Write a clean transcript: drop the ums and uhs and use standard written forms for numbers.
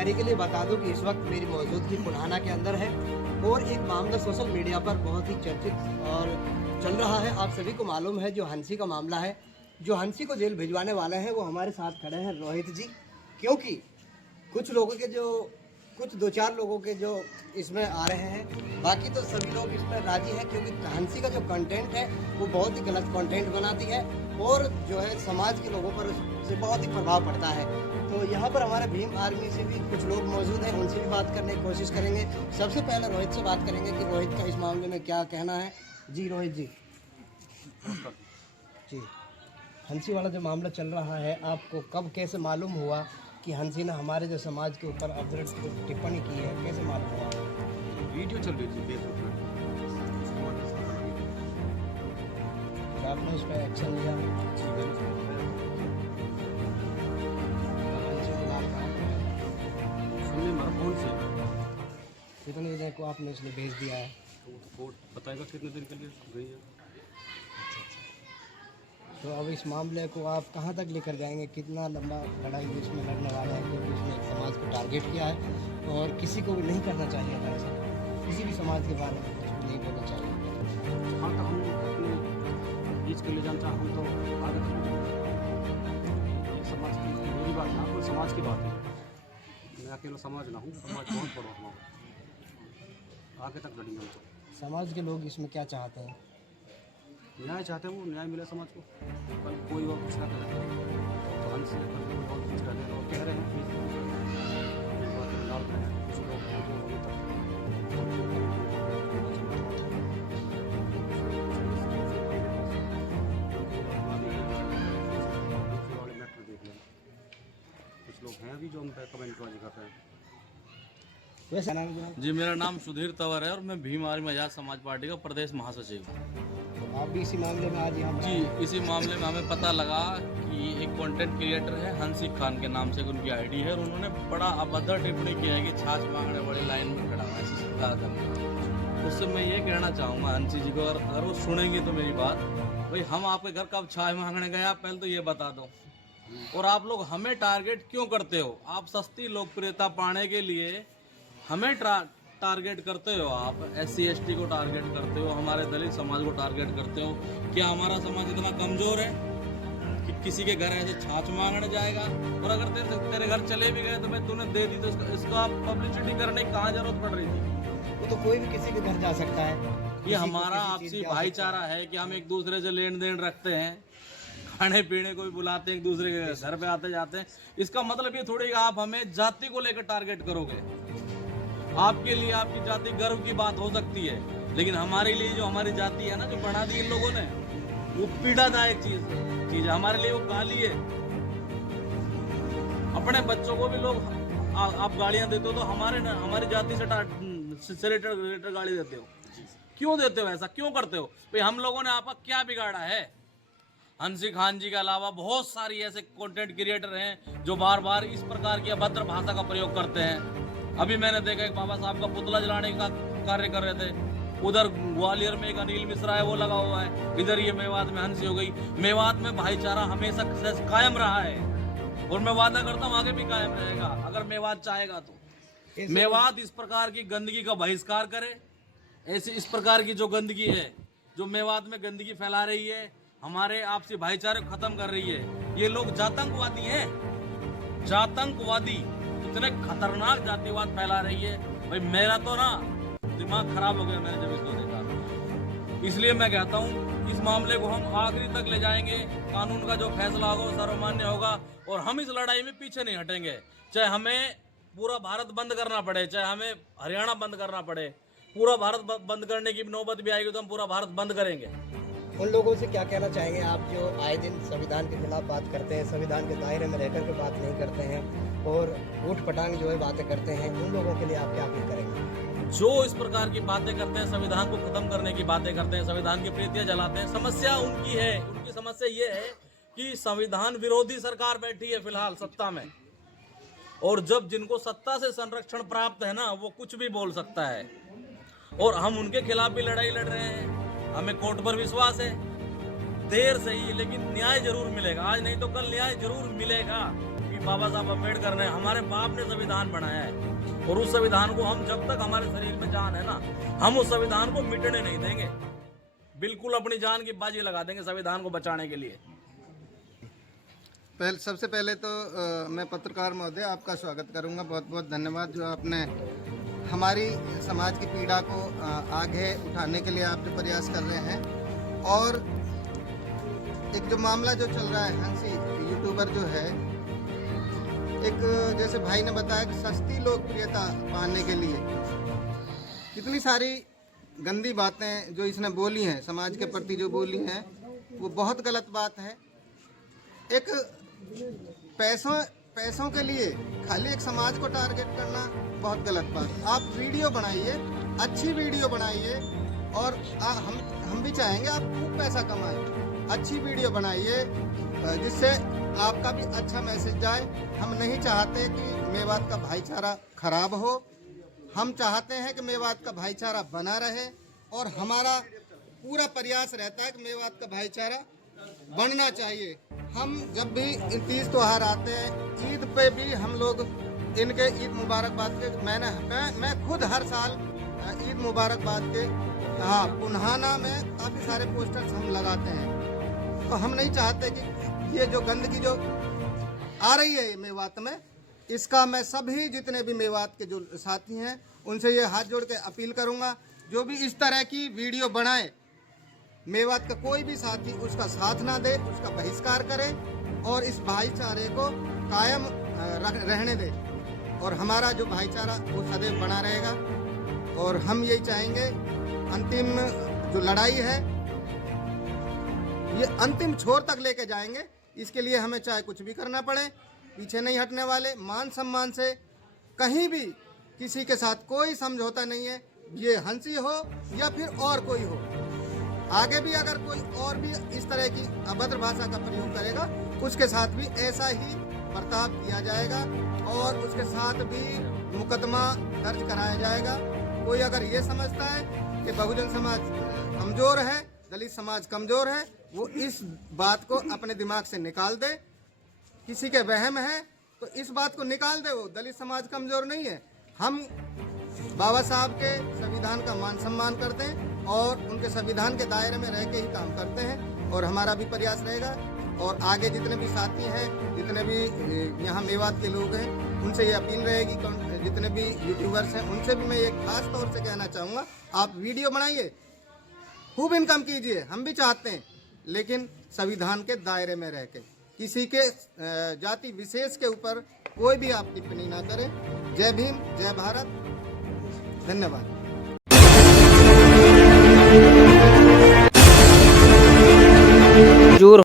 जानकारी के लिए बता दूं कि इस वक्त मेरी मौजूदगी पुराना के अंदर है और एक मामला सोशल मीडिया पर बहुत ही चर्चित और चल रहा है। आप सभी को मालूम है जो हंसी का मामला है, जो हंसी को जेल भिजवाने वाले हैं वो हमारे साथ खड़े हैं रोहित जी, क्योंकि कुछ लोगों के जो कुछ दो चार लोगों के जो इसमें आ रहे हैं, बाकी तो सभी लोग इसमें राजी हैं, क्योंकि हंसी का जो कंटेंट है वो बहुत ही गलत कंटेंट बनाती है और जो है समाज के लोगों पर उससे बहुत ही प्रभाव पड़ता है। तो यहाँ पर हमारे भीम आर्मी से भी कुछ लोग मौजूद हैं, उनसे भी बात करने की कोशिश करेंगे। सबसे पहले रोहित से बात करेंगे कि रोहित का इस मामले में क्या कहना है। जी रोहित जी। जी, हंसी वाला जो मामला चल रहा है, आपको कब कैसे मालूम हुआ कि हंसी ने हमारे जो समाज के ऊपर अपराध टिप्पणी की है, कैसे मालूम हुआ? वीडियो चल रही थी फेसबुक में, तो आपने उस पर एक्शन लिया? सुनने मारा फोन से कितनी देर को आपने उसने भेज दिया है? तो कोर्ट बताएगा कितने दिन के लिए गई है। तो अब इस मामले को आप कहाँ तक लेकर जाएंगे? कितना लंबा लड़ाई इसमें लड़ने वाला है, क्योंकि उसने एक समाज को टारगेट किया है और किसी को भी नहीं करना चाहिए था ऐसा, किसी भी समाज के बारे में कुछ भी नहीं बोलना चाहिए। हाँ, तो हम अपने चीज़ के लिए जानता हम तो आगे तक ये समाज की मेरी बात ना, कोई समाज की बात है। मैं अकेला समाज ना हूँ, समाज बहुत बड़ा हमारा, आगे तक लड़ेंगे हम तो। समाज के लोग इसमें क्या चाहते हैं? न्याय चाहते हैं, वो न्याय मिले समाज को। कल कोई और कुछ ना करे तो हंस से कल कोई और कुछ करे तो कह रहे हैं कि इस बात में डाल रहे हैं कुछ लोग अभी तक वाले मैटर देख लें। कुछ लोग हैं अभी जो उन पर कमेंट बाजी कर रहे हैं। वैसे नाम जो है, जी, मेरा नाम सुधीर तंवर है और मैं भीम आर्मी आजाद समाज पार्टी का प्रदेश महासचिव हूँ। तो आप भी इसी मामले में आज यहाँ पर जी, इसी मामले में हमें पता लगा कि एक कंटेंट क्रिएटर है हंसी खान के नाम से उनकी आईडी है और उन्होंने बड़ा अभद्र टिप्पणी किया है कि छाछ मांगने वाली लाइन में खड़ा हुआ है सरकार का। उससे मैं ये कहना चाहूँगा हंसी जी को, अगर वो सुनेंगे तो मेरी बात, भाई हम आपके घर कब छाछ मांगने गए आप पहले तो ये बता दो, और आप लोग हमें टारगेट क्यों करते हो? आप सस्ती लोकप्रियता पाने के लिए हमें टारगेट करते हो, आप SC ST को टारगेट करते हो, हमारे दलित समाज को टारगेट करते हो। क्या हमारा समाज इतना कमजोर है कि किसी के घर ऐसे छाछ मांगने जाएगा? और अगर तेरे घर चले भी गए तो मैं तूने दे दी तो इसका पब्लिसिटी करने की कहाँ जरूरत पड़ रही थी? वो तो कोई भी किसी के घर जा सकता है। ये हमारा आपसी भाईचारा है कि हम एक दूसरे से लेन देन रखते हैं, खाने पीने को भी बुलाते हैं, एक दूसरे के घर पे आते जाते हैं। इसका मतलब ये थोड़ी कि आप हमें जाति को लेकर टारगेट करोगे। आपके लिए आपकी जाति गर्व की बात हो सकती है, लेकिन हमारे लिए जो हमारी जाति है ना, जो बना दी इन लोगों ने, वो पीड़ादायक चीज है। हमारे लिए वो गाली है। अपने बच्चों को भी लोग आप गालियां देते हो तो हमारी जाति से रिलेटेड गाली देते हो। क्यों देते हो? ऐसा क्यों करते हो भाई? हम लोगों ने आपका क्या बिगाड़ा है? हंसी खान जी के अलावा बहुत सारी ऐसे कंटेंट क्रिएटर हैं जो बार बार इस प्रकार की अभद्र भाषा का प्रयोग करते हैं। अभी मैंने देखा एक बाबा साहब का पुतला जलाने का कार्य कर रहे थे, उधर ग्वालियर में एक अनिल मिश्रा है वो लगा हुआ है, इधर ये मेवात में हंसी हो गई। मेवात में भाईचारा हमेशा कायम रहा है और मैं वादा करता हूँ आगे भी कायम रहेगा, अगर मेवात चाहेगा तो। मेवात इस प्रकार की गंदगी का बहिष्कार करे। ऐसी इस प्रकार की जो गंदगी है, जो मेवात में गंदगी फैला रही है, हमारे आपसी भाईचारे को खत्म कर रही है। ये लोग जातंकवादी हैं, जातंकवादी, इतने खतरनाक जातिवाद फैला रही है। भाई मेरा तो ना दिमाग खराब हो गया मैंने जब इसको देखा। इसलिए मैं कहता हूँ इस मामले को हम आखिरी तक ले जाएंगे, कानून का जो फैसला होगा सर्वमान्य होगा और हम इस लड़ाई में पीछे नहीं हटेंगे। चाहे हमें पूरा भारत बंद करना पड़े, चाहे हमें हरियाणा बंद करना पड़े, पूरा भारत बंद करने की नौबत भी आएगी तो हम पूरा भारत बंद करेंगे। उन लोगों से क्या कहना चाहेंगे आप जो आए दिन संविधान के खिलाफ बात करते हैं, संविधान के दायरे में रहकर के बात नहीं करते हैं और ऊट पटांग जो है बातें करते हैं, उन लोगों के लिए आप क्या अपील करेंगे? जो इस प्रकार की बातें करते हैं, संविधान को खत्म करने की बातें करते हैं, संविधान की प्रीतियां जलाते हैं, समस्या उनकी है। उनकी समस्या ये है कि संविधान विरोधी सरकार बैठी है फिलहाल सत्ता में, और जब जिनको सत्ता से संरक्षण प्राप्त है ना, वो कुछ भी बोल सकता है और हम उनके खिलाफ भी लड़ाई लड़ रहे हैं। हमें कोर्ट पर विश्वास है, देर से ही लेकिन न्याय जरूर मिलेगा। आज नहीं तो कल न्याय जरूर मिलेगा कि बाबा साहब अम्बेडकर ने, हमारे बाप ने संविधान बनाया है और उस संविधान को हम, जब तक हमारे शरीर में जान है ना, हम उस संविधान को मिटने नहीं देंगे। बिल्कुल अपनी जान की बाजी लगा देंगे संविधान को बचाने के लिए। सबसे पहले तो मैं पत्रकार महोदय आपका स्वागत करूंगा। बहुत बहुत धन्यवाद जो आपने हमारी समाज की पीड़ा को आगे उठाने के लिए आप जो प्रयास कर रहे हैं। और एक जो मामला जो चल रहा है, हंसी यूट्यूबर जो है, एक जैसे भाई ने बताया कि सस्ती लोकप्रियता पाने के लिए कितनी सारी गंदी बातें जो इसने बोली हैं, समाज के प्रति जो बोली हैं, वो बहुत गलत बात है। एक पैसों के लिए खाली एक समाज को टारगेट करना बहुत गलत बात। आप वीडियो बनाइए, अच्छी वीडियो बनाइए, और हम भी चाहेंगे आप खूब पैसा कमाएं। अच्छी वीडियो बनाइए जिससे आपका भी अच्छा मैसेज जाए। हम नहीं चाहते कि मेवात का भाईचारा खराब हो, हम चाहते हैं कि मेवात का भाईचारा बना रहे, और हमारा पूरा प्रयास रहता है कि मेवात का भाईचारा बढ़ना चाहिए। हम जब भी इन तीज त्यौहार आते हैं, ईद पे भी हम लोग इनके ईद मुबारकबाद के मैं खुद हर साल ईद मुबारकबाद के पुन्हाना में काफ़ी सारे पोस्टर्स हम लगाते हैं। तो हम नहीं चाहते कि ये जो गंदगी जो आ रही है मेवात में, इसका मैं सभी जितने भी मेवात के जो साथी हैं उनसे ये हाथ जोड़ के अपील करूँगा, जो भी इस तरह की वीडियो बनाए, मेवात का कोई भी साथी उसका साथ ना दे, उसका बहिष्कार करे और इस भाईचारे को कायम रहने दे, और हमारा जो भाईचारा वो सदैव बना रहेगा। और हम यही चाहेंगे, अंतिम जो लड़ाई है ये अंतिम छोर तक लेके जाएंगे। इसके लिए हमें चाहे कुछ भी करना पड़े, पीछे नहीं हटने वाले। मान सम्मान से कहीं भी किसी के साथ कोई समझौता नहीं है, ये हंसी हो या फिर और कोई हो। आगे भी अगर कोई और भी इस तरह की अभद्र भाषा का प्रयोग करेगा, उसके साथ भी ऐसा ही बर्ताव किया जाएगा और उसके साथ भी मुकदमा दर्ज कराया जाएगा। कोई अगर ये समझता है कि बहुजन समाज कमज़ोर है, दलित समाज कमज़ोर है, वो इस बात को अपने दिमाग से निकाल दे। किसी के वहम है तो इस बात को निकाल दे, वो दलित समाज कमज़ोर नहीं है। हम बाबा साहब के संविधान का मान सम्मान करते हैं और उनके संविधान के दायरे में रह के ही काम करते हैं, और हमारा भी प्रयास रहेगा। और आगे जितने भी साथी हैं, जितने भी यहाँ मेवात के लोग हैं, उनसे ये अपील रहेगी, जितने भी यूट्यूबर्स हैं उनसे भी मैं एक खास तौर से कहना चाहूँगा, आप वीडियो बनाइए, खूब इनकम कीजिए, हम भी चाहते हैं, लेकिन संविधान के दायरे में रह के। किसी के जाति विशेष के ऊपर कोई भी आप टिप्पणी ना करें। जय भीम, जय भारत, धन्यवाद।